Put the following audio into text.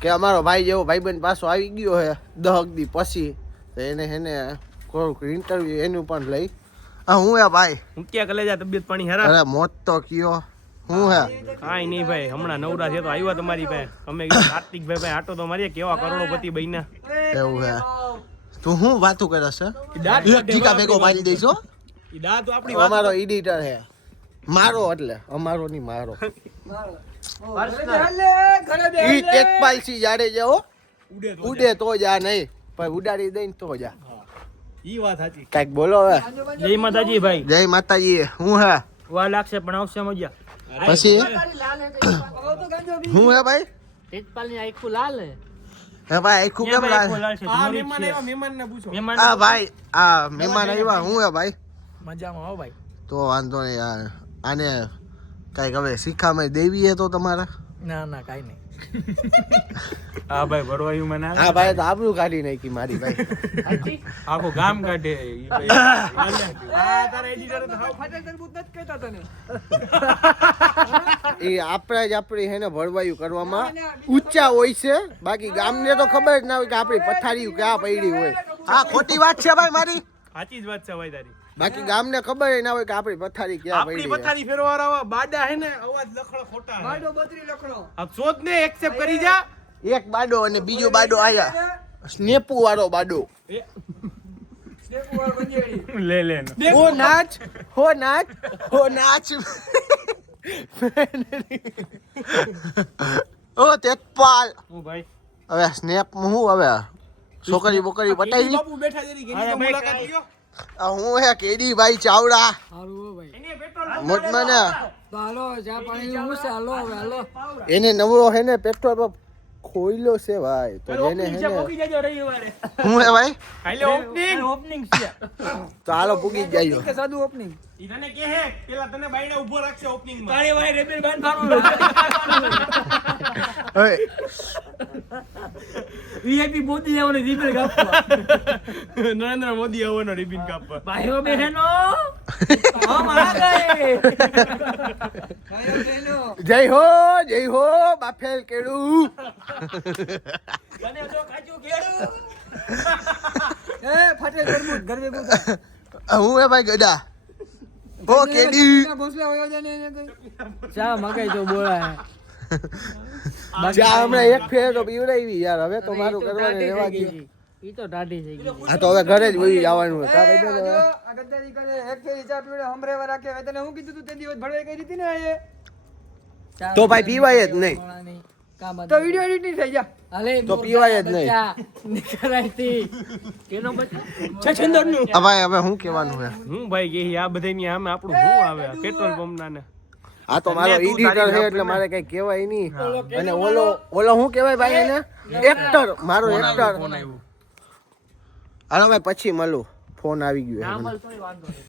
કે અમારો ભાઈ જેવો ભાઈબંધ પાછો આવી ગયો હે 10 દી પછી તો એને કોઈક ઇન્ટરવ્યુ એનું પણ લઈ. હું હે ભાઈ હું ક્યાં કલેજા તબિયત પાણી હેરા? અરે મોત તો કયો હું હે કાંઈ નહીં ભાઈ, હમણાં નવરા છે તો આવ્યા તમારી પાસે. અમે કીધું કાર્તિકભાઈ ભાઈ આટો તો મારીએ, કેવા કરોડોપતિ બન્યા. એવું હે તું હું વાતું કરે છે? એક ટીકા ભેગો મારી દઈશો. ઈ દા તો આપણી અમારો એડિટર હે, મારો એટલે અમારો નહીં મારો. ઈ તેજપાલસિંહ જાડેજા હો, ઉડે તો જા નહીં પણ ઉડાડી દઈને તો જા. ઈ વાત સાચી. કાઈક બોલો હવે. જય માતાજી ભાઈ. જય માતાજી. હું હે વા લાગશે પણ આવશે મજા. પછી હું હે ભાઈ? તેજપાલની આખું લાલ હે. હે ભાઈ આખું કેમ લાલ? આ મહેમાન આવ્યા, મહેમાનને પૂછો. આ ભાઈ આ મહેમાન આવ્યા. હું હે ભાઈ? મજામાં હો ભાઈ. તો વાંધો નહીં યાર, આને કાઈક હવે શીખામાં દેવી હે તો તમારા? ના ના કાઈ નહીં. હા ભાઈ ભરવાયું મને. હા ભાઈ તો આબરૂ કાઢી નાખી મારી ભાઈ. આખો ગામ કાઢે. એ આપણે જ આપણી હે ને ભરવાયું કરવામાં ઊંચા હોય છે, બાકી ગામને તો ખબર જ ના હોય કે આપણી પથારી ક્યાં પડી હોય. હા ખોટી વાત છે ભાઈ મારી? સાચી જ વાત છે ભાઈ તારી. બાકી ગામને ખબર ના હોય કે આપણી પથારી ક્યાં પડી. આપણી પથારી ફેરવાવાળા બાડા હે ને અવાજ લખડો ખોટા. બાડો બત્રી લખડો. આ શોધ ને એક્સેપ્ટ કરી જા. એક બાડો અને બીજો બાડો આયા સ્નેપુ વાળો બાડો. લે લે હો નાચ હો નાચ હો નાચ. ઓ તેજપાલ હું ભાઈ હવે સ્નેપ હું હવે છોકરી બોકરી પટાઈ બાપુ બેઠા જરી ગેની મુલાકાત લ્યો. હું હે કેડી ભાઈ ચાવડા હારું હો ભાઈ. એને પેટ્રોલ મોટમાં ને તો હાલો ચા પાણી હું છે, હાલો હવે હાલો. એને નવો હે ને પેટ્રોલ પંપ ખોઈલો છે ભાઈ તો જેને હે ને પોગી જાજો રવિવારે. હું હે ભાઈ હાલે ઓપનિંગ છે. તો હાલો પૂગી જ જાયો. કે સાદું ઓપનિંગ. ઈ તને કે હે પેલા તને બાયણે ઊભો રાખશે ઓપનિંગ માં. તારે ભાઈ રેબેલ બાંધ થારો. હવે વીઆઈપી મોદી આવવાનો રીબેલ કાપવા. નરેન્દ્ર મોદી આવવાનો રિબિન કાપવા. ભાઈઓ બહેનો હમ આ ગયે. જય હો બાફેલ કેડું. ગને જો કાચું ખેડું. એ ફાટે ગરમું ગરમે બુ. હું હે ભાઈ ગડા. ઓ કેડી ભોસલા હોયો જાને એને કઈ. ચા મગાઈ જો બોલા. જા હમણાં એક ફેર તો પીવડાવી યાર, હવે તો મારું કરવાનું રહેવા દે. ઈ તો ટાઢી થઈ ગઈ. હા તો હવે ઘરે જ વહી જવાનું હોય. કા ભાઈ આ ગદ્દારી કરે એક ફેરી ચા પીવડે હમરેવા રાખે. હવે તને હું કીધું તું તે દિવસ ભળવાઈ ગઈ હતી ને આયે. તો ભાઈ પીવાય જ નહીં. તો વિડિયો એડિટ નહીં થઈ જા. હાલે તો પીવાય જ નહીં. નીકળાઈતી કેનો બચ્ચો છછંદર નું. હવે હું કહેવાનું હે? હું ભાઈ કે આ બધાની આમે આપણું શું આવે પેટ્રોલ પંપ ના ને. આ તો મારો એડિટર છે એટલે મારે કઈ કહેવાય નહીં. અને ઓલો શું કહેવાય ભાઈ એને? એક્ટર, મારો એક્ટર. હાલો ભાઈ પછી મળું, ફોન આવી ગયો.